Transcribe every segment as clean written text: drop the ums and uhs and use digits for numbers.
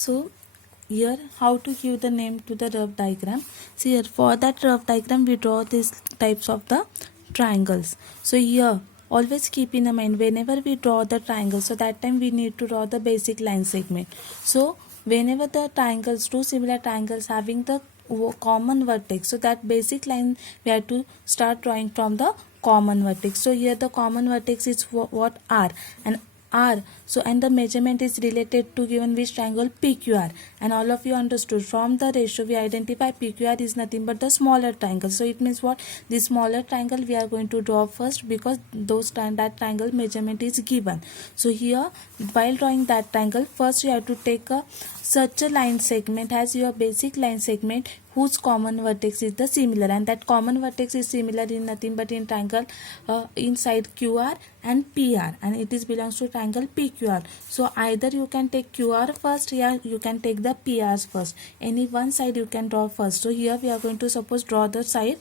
So here how to give the name to the rough diagram. See here, for that rough diagram we draw these types of the triangles. So here always keep in mind whenever we draw the triangle, so that time we need to draw the basic line segment. So whenever the triangles, two similar triangles having the common vertex, so that basic line we have to start drawing from the common vertex. So here the common vertex is what R, and R, so and the measurement is related to given which triangle PQR, and all of you understood from the ratio we identify PQR is nothing but the smaller triangle. So it means what, the smaller triangle we are going to draw first, because that triangle measurement is given. So here while drawing that triangle, first you have to take such a line segment as your basic line segment whose common vertex is the similar, and that common vertex is similar in nothing but in triangle inside QR and PR, and it is belongs to triangle PQR. So either you can take QR first, here you can take the PRs first, any one side you can draw first. So here we are going to suppose draw the side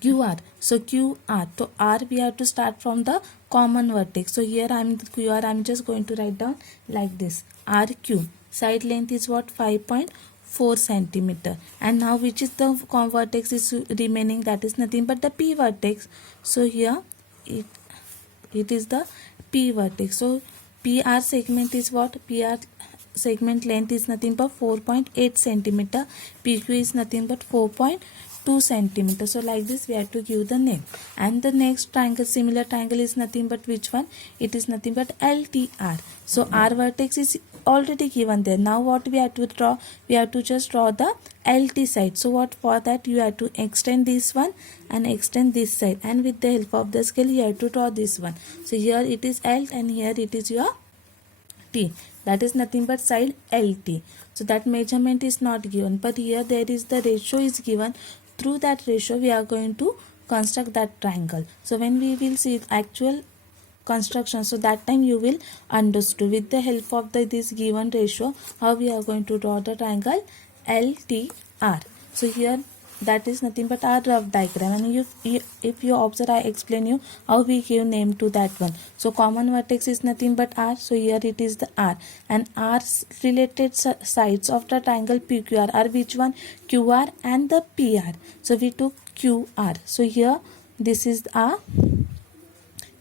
QR. So QR, so R we have to start from the common vertex. So here QR I'm just going to write down like this, RQ. Side length is what, 5.4 centimeter. And now which is the vertex is remaining, that is nothing but the P vertex. So here it is the P vertex. So PR segment is what, PR segment length is nothing but 4.8 centimeter. PQ is nothing but 4.2 centimeter. So like this we have to give the name. And the next triangle, similar triangle is nothing but which one, it is nothing but LTR. So R vertex is already given there. Now what we have to draw, we have to just draw the LT side. So what, for that you have to extend this one and extend this side, and with the help of the scale you have to draw this one. So here it is L and here it is your T, that is nothing but side LT. So that measurement is not given, but here there is the ratio is given. Through that ratio we are going to construct that triangle. So when we will see actual construction, so that time you will understand with the help of this given ratio how we are going to draw the triangle LTR. So here that is nothing but our rough diagram, and if you observe, I explain you how we give name to that one. So common vertex is nothing but R, so here it is the R, and R's related sides of the triangle PQR are which one, QR and the PR. So we took QR, so here this is our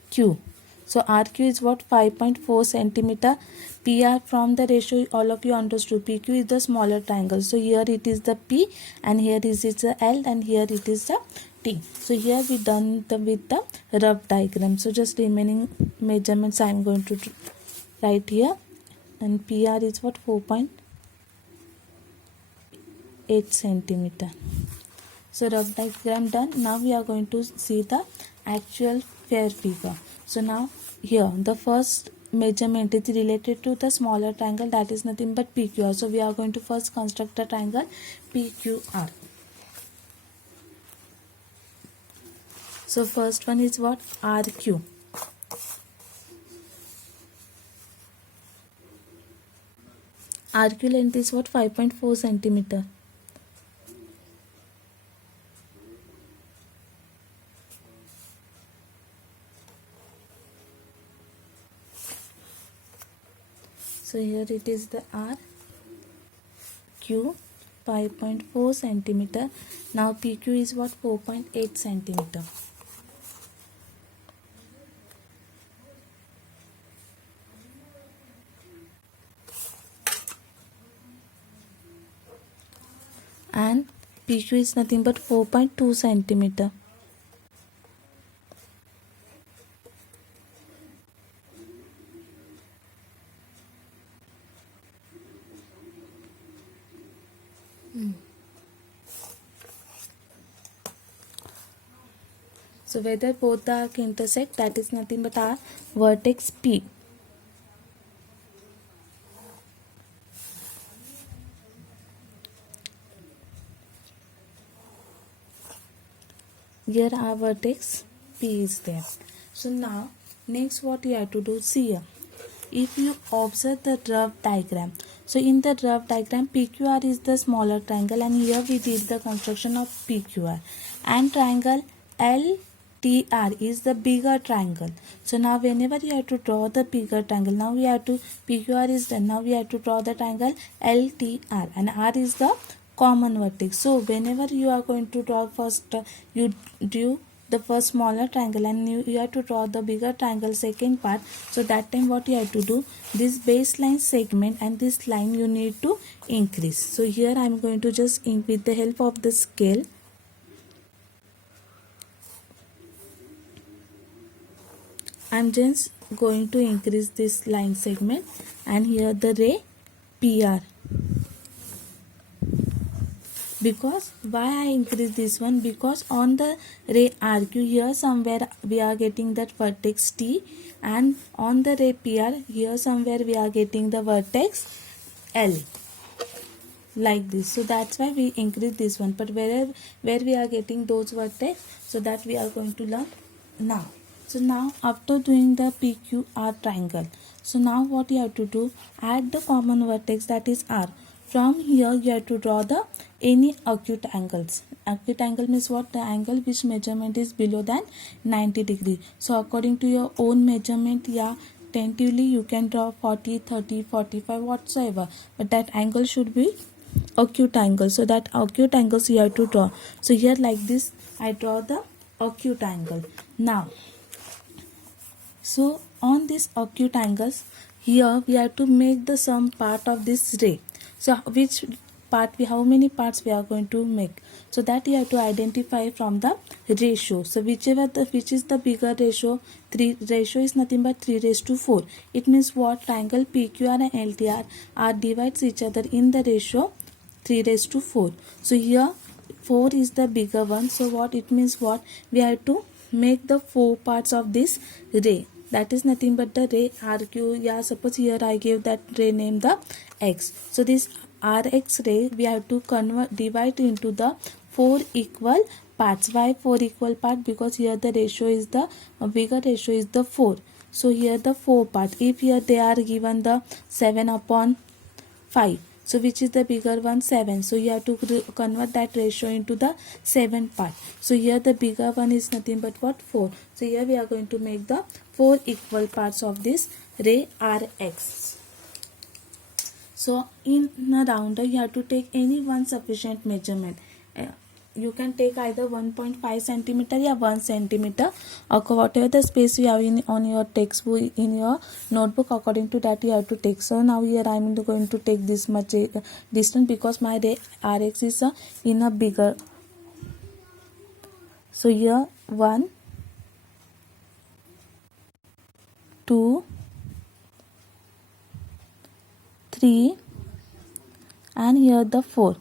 Q. So RQ is what, 5.4 centimeter. PR from the ratio all of you understood, PQ is the smaller triangle. So here it is the P, and here is the L, and here it is the T. So here we done with the rough diagram. So just remaining measurements I am going to write here, and PR is what, 4.8 centimeter. So rough diagram done. Now we are going to see the actual fair figure. So now here the first measurement is related to the smaller triangle, that is nothing but PQR. So we are going to first construct the triangle PQR. So first one is what, RQ. RQ length is what, 5.4 centimeter. So here it is the R, Q 5.4 centimeter. Now PQ is what, 4.8 centimeter. And PQ is nothing but 4.2 centimeter. So whether both the arc intersect, that is nothing but our vertex P. Here our vertex P is there. So now next what you have to do, see here, if you observe the rough diagram, so in the rough diagram PQR is the smaller triangle, and here we did the construction of PQR, and triangle LTR is the bigger triangle. So now whenever you have to draw the bigger triangle, now we have to, PQR is done, now we have to draw the triangle LTR, and R is the common vertex. So whenever you are going to draw first, you do the first smaller triangle, and you have to draw the bigger triangle second part. So that time what you have to do, this baseline segment and this line you need to increase. So here I am going to just with the help of the scale, I am just going to increase this line segment, and here the ray PR. Because why I increase this one, because on the ray RQ here somewhere we are getting that vertex T, and on the ray PR here somewhere we are getting the vertex L, like this. So that's why we increase this one. But where we are getting those vertex, so that we are going to learn now. So now after doing the PQR triangle, so now what you have to do, add the common vertex, that is R. From here you have to draw the any acute angles. Acute angle means what? The angle which measurement is below than 90 degree. So according to your own measurement, yeah, tentatively you can draw 40, 30, 45 whatsoever, but that angle should be acute angle. So that acute angles you have to draw. So here like this I draw the acute angle. Now so on this acute angles, here we have to make the sum part of this ray. So which part how many parts we are going to make, so that you have to identify from the ratio. So which is the bigger ratio, 3 ratio is nothing but 3:4. It means what? Triangle PQR and LTR are divides each other in the ratio 3:4. So here 4 is the bigger one. So what it means, what we have to make the 4 parts of this ray, that is nothing but the ray RQ. Yeah, suppose here I gave that ray name the X. So this RX ray we have to divide into the 4 equal parts. Why 4 equal parts? Because here the ratio is the bigger ratio is the 4. So here the 4 parts. If here they are given the 7/5, so which is the bigger one? 7. So you have to convert that ratio into the 7 part. So here the bigger one is nothing but what? 4. So here we are going to make the 4 equal parts of this ray RX. So in a rounder you have to take any one sufficient measurement. You can take either 1.5 centimeter or 1 centimeter, or whatever the space you have on your textbook, in your notebook, according to that you have to take. So now here I am going to take this much distance, because my ray RX is in a bigger. So here 1, 2, 3, and here the 4.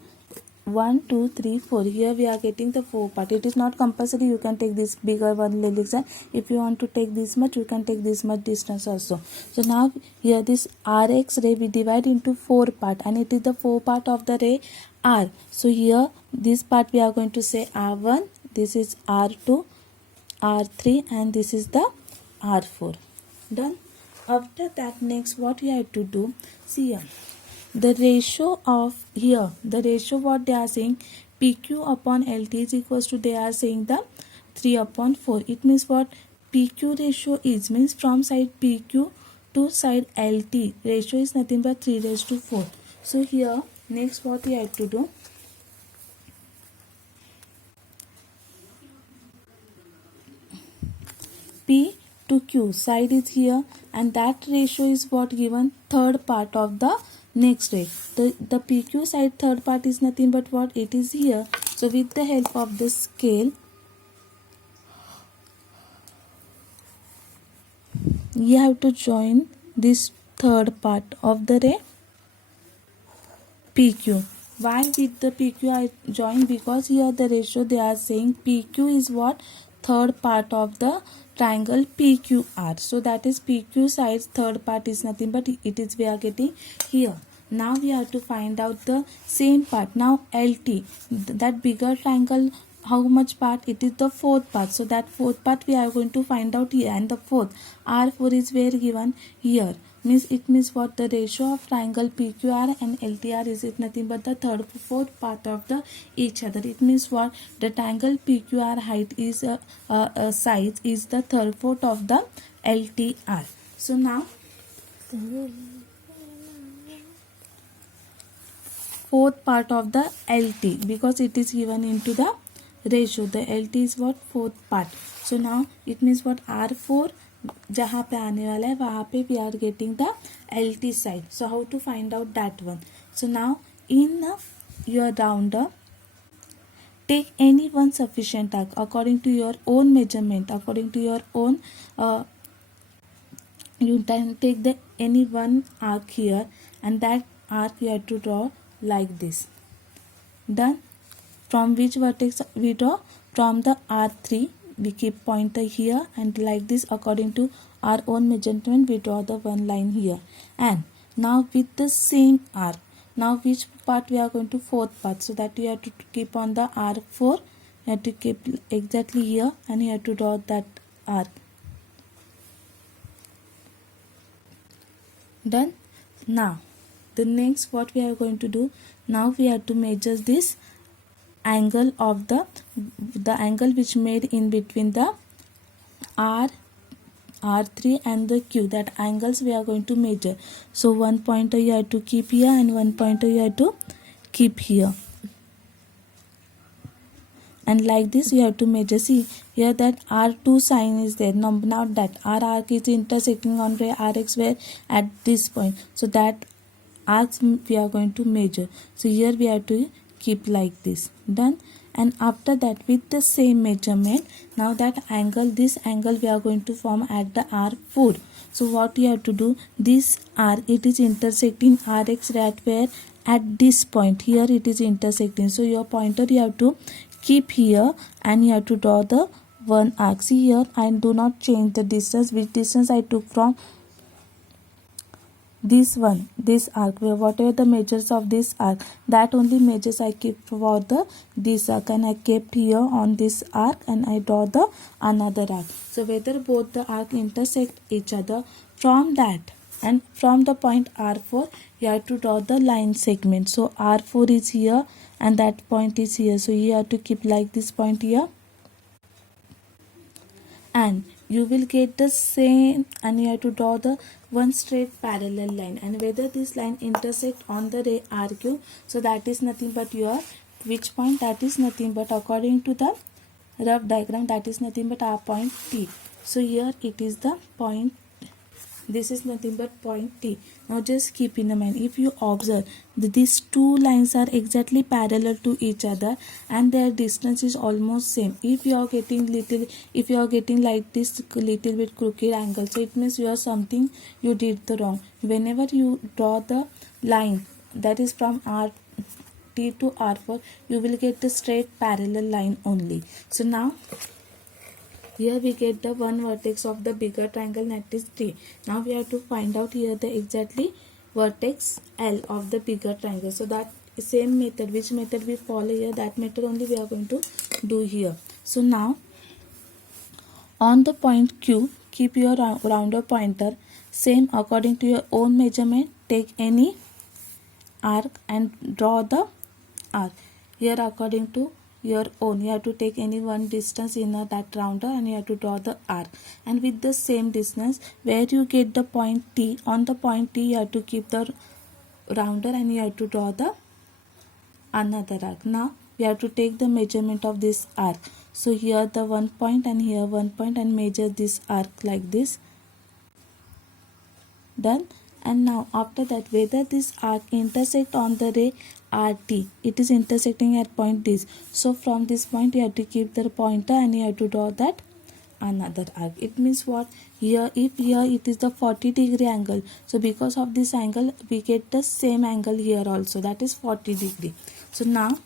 1, 2, 3, 4. Here we are getting the 4 part. It is not compulsory you can take this bigger one helix, and if you want to take this much you can take this much distance also. So now here this RX ray we divide into 4 part, and it is the 4 part of the ray R. So here this part we are going to say R1, this is R2, R3, and this is the R4. Done. After that, next what you have to do, see here the ratio of here, the ratio what they are saying, PQ upon LT is equals to, they are saying the 3/4. It means what? PQ ratio is, means from side PQ to side LT ratio is nothing but 3:4. So here next what you have to do, P to Q side is here, and that ratio is what given, third part of the next ray. The PQ side third part is nothing but what? It is here. So with the help of the scale you have to join this third part of the ray PQ. Why with the PQ I join? Because here the ratio they are saying PQ is what? Third part of the triangle PQR. So that is PQ side third part is nothing but it is we are getting here. Now we have to find out the same part. Now LT, that bigger triangle, how much part? It is the fourth part. So that fourth part we are going to find out here, and the fourth R4 is where given? Here. it means what the ratio of triangle PQR and LTR is it nothing but the third fourth part of the each other. It means what the triangle PQR height is size is the third fourth of the LTR. So now fourth part of the LT, because it is given into the ratio. The LT is what fourth part. So now it means what R4 जहाँ पे आने वाला है वहाँ पे we are getting the LT side. So how to find out that one? So now in your rounder, take any one sufficient arc according to your own measurement, according to your own you can take the any one arc here, and that arc you have to draw like this. Done. From which vertex we draw? From the R3. We keep pointer here, and like this according to our own measurement we draw the one line here. And now with the same arc, now which part we are going to? Fourth part. So that you have to keep on the R4. You have to keep exactly here, and you have to draw that arc. Done. Now the next what we are going to do, now we have to measure this angle of the angle which made in between the R3 and the Q. That angles we are going to measure. So one pointer you have to keep here, and one pointer you have to keep here, and like this you have to measure. See here that R2 sign is there. Now that R arc is intersecting on where RX where at this point. So that arcs we are going to measure. So here we have to keep like this. Done. And after that with the same measurement, now that angle, this angle we are going to form at the R4. So what you have to do, this arc it is intersecting RX right where at this point here it is intersecting. So your pointer you have to keep here, and you have to draw the one arc. See here I do not change the distance, which distance I took from this one, this arc, where whatever the measures of this arc, that only measures I keep for the this arc, and I kept here on this arc, and I draw the another arc. So whether both the arc intersect each other, from that and from the point R4 you have to draw the line segment. So R4 is here and that point is here, so you have to keep like this point here, and you will get the same, and you have to draw the one straight parallel line, and whether this line intersect on the ray RQ, so that is nothing but your which point, that is nothing but according to the rough diagram, that is nothing but our point T. So here it is the point, this is nothing but point T. Now just keep in mind, if you observe these two lines are exactly parallel to each other and their distance is almost same. If you are getting like this little bit crooked angle, so it means you are something you did the wrong. Whenever you draw the line that is from T to R4, you will get the straight parallel line only. So now here we get the one vertex of the bigger triangle, that is T. Now we have to find out here the exactly vertex L of the bigger triangle. So that same method, which method we follow here, that method only we are going to do here. So now on the point Q, keep your rounder pointer same according to your own measurement. Take any arc and draw the arc. Here according to your own, you have to take any one distance in that rounder, and you have to draw the arc. And with the same distance where you get the point T, on the point T you have to keep the rounder, and you have to draw the another arc. Now we have to take the measurement of this arc. So here the one point and here one point, and measure this arc like this. Done. And now after that, whether this arc intersect on the ray RT, it is intersecting at point this. So from this point you have to keep the pointer, and you have to draw that another arc. It means what, here if here it is the 40-degree angle, so because of this angle we get the same angle here also, that is 40 degree. So now